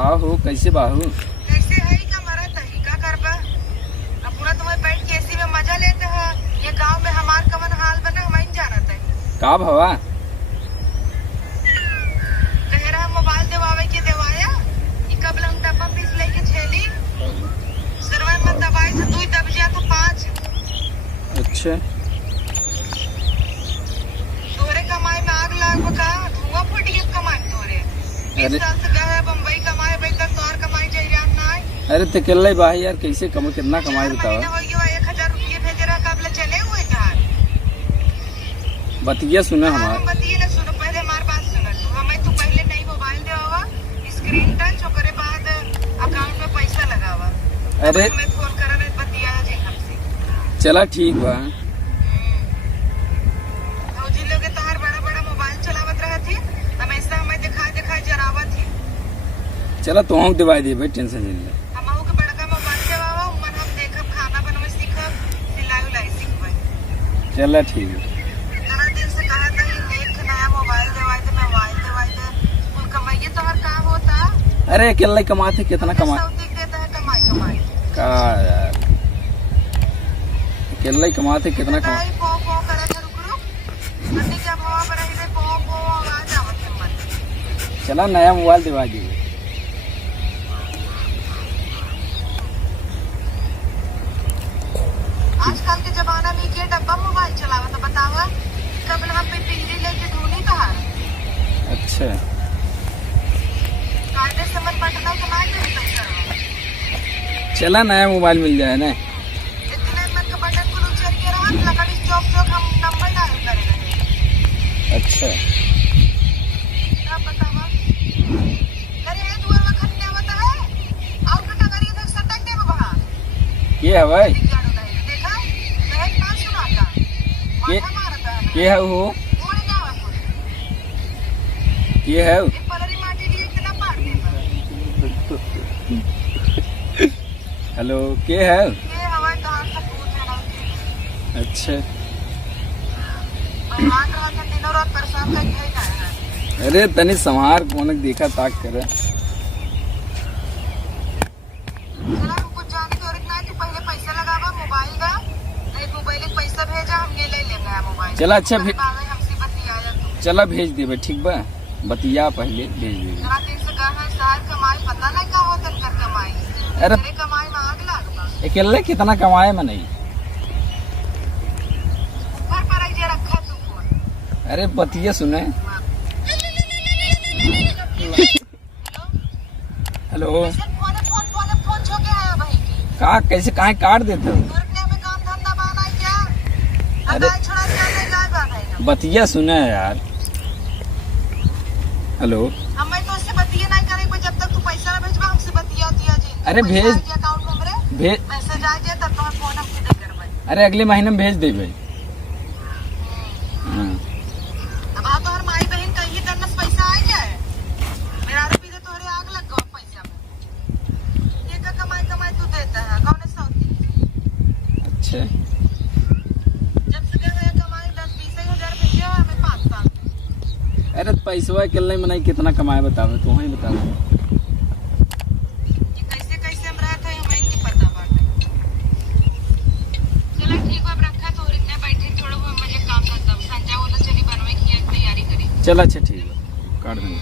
का हो कैसे बाहू? कैसे है का मरा तही का करबा। अब पूरा तुम्हें बैठ के एसी में मजा लेते हो। ये गांव में हमार कवन हाल बना हम नहीं जानत है। का भवा? कह रहा मोबाइल देवावे के देवाया ई कबल हम डब्बा पीस लेके छेली सिरवन में दवाई से 2 दब जा तो 5। अच्छा तोरे कमाई में आग लाग बका धुआं फूट गया कमाई तोरे। 20 साल से गए बम्बई कमाए भाई तक तोर कमाई चाहिए ना। अरे तो केल्ला बाही यार कैसे कितना कमाई बताओ? 1000 रुपये भेजे रहा कबल चले हुए घर। बतिया सुना हमारा। बतिए ना सुनो पहले हमारी बात सुनो तू हमें तू पहले नई मोबाइल देवा स्क्रीन टच ओकरे बाद अकाउंट में पैसा लगावा। अरे हमें फोन करा नहीं बतिया जी हमसे। चला ठीक बा। फौजी लोग तोहार बड़ा बड़ा मोबाइल चलावत रहा थी हमेशा हमें दिखाई जरावा थी। चला तो हम दिवाई दे भाई टेंशन नहीं ले। हमहू के बड़का मोबाइल देवावा उमन हम देखब खाना बनवे सीखब सिलाई उलाई सीखब। चला ठीक है। इतना दिन से कहा था ये एक नया मोबाइल देवाई दे कुल कमाइए तोहर का होता। अरे अकेला कमाते कितना कमा सौदी देता है कमाई का यार अकेला कमाते कितना कमा। पो पो करे तो रुक गड्डी के हवा पर रही पो पो आवाज आवत है मन। चला नया मोबाइल दिवा दी। आजकल के जमाना में के डब्बा मोबाइल चलावा तो बतावा कबल हम पे पिल्ली लेके धोनी कहा। अच्छा कायदे से मन बटना तो ना कर। चला नया मोबाइल मिल जाए ना। इतने मन का बटन को उचल के रहा लकड़ी चौक हम नंबर डाल करेंगे। अच्छा अब बतावा अरे ये दुआर में खन्ने होता है और कटा करिए तक सटक दे बाबा। ये है भाई देखा मैं ना सुनाता माथा मारता है ये है वो उड़ जावा ये है ये पलरी माटी लिए इतना पार दे। हेलो के है? ये हवा कहां से पूछ रहा। अच्छा भगवान रहा था दिनों रात परेशान कर के आया। अरे तनी संहार कौन देखा ताक करे। चला कुछ जाने की औरत ना तू पहले पैसा लगावा मोबाइल का नहीं तू पहले पैसा भेजा हमने ले लेना मोबाइल। चला अच्छा हमसे बतियाया तू। चला भेज देबे ठीक बा। बतिया पहले भेज देबे। जरा दिन से कहा है साल कमाई पता नहीं का होता कर कमाई। अरे तेरे कमाई में आग लाग बा। अकेले कितना कमाए में नहीं। घर पर आई जे रखा तू फोन। अरे बतिया सुने। हेलो फोन छो के आया भाई की का कैसे काहे काट देते हो? दुर्गा में काम धंधा बाना है क्या। अरे अब छोड़ा क्या नहीं गाय बाना है। बतिया सुने यार। हेलो हमें तो इससे बतिया नहीं करेंगे जब तक तू पैसा ना भेजबा हमसे बतिया दिया जी। अरे भेज अकाउंट नंबर भेज मैसेज आ जाए तब तुम्हें फोन हम सीधे करवाए। अरे अगले महीने में भेज देबे। हाँ अब आ तो हर माई बहन कहीं दन्नस पैसा आ गया है मेरा रुपये तो तोरे आग लग गो पैसा में। ये का कमाई तू देता है कौन है सौती। अच्छा जब से कह रहे कमाई 10-20 हजार भेजे हो हमें 5 साल में। अरे पैसा अकेले में नहीं कितना कमाए बताओ तू ही बता। ये कैसे हम रहा था हमें नहीं पता बात। चलो ठीक है अब रखा तो इतने बैठे थोड़ा मुझे काम खत्म संजा वो तो चली बनवे की तैयारी करी। चल अच्छा ठीक है काट देंगे।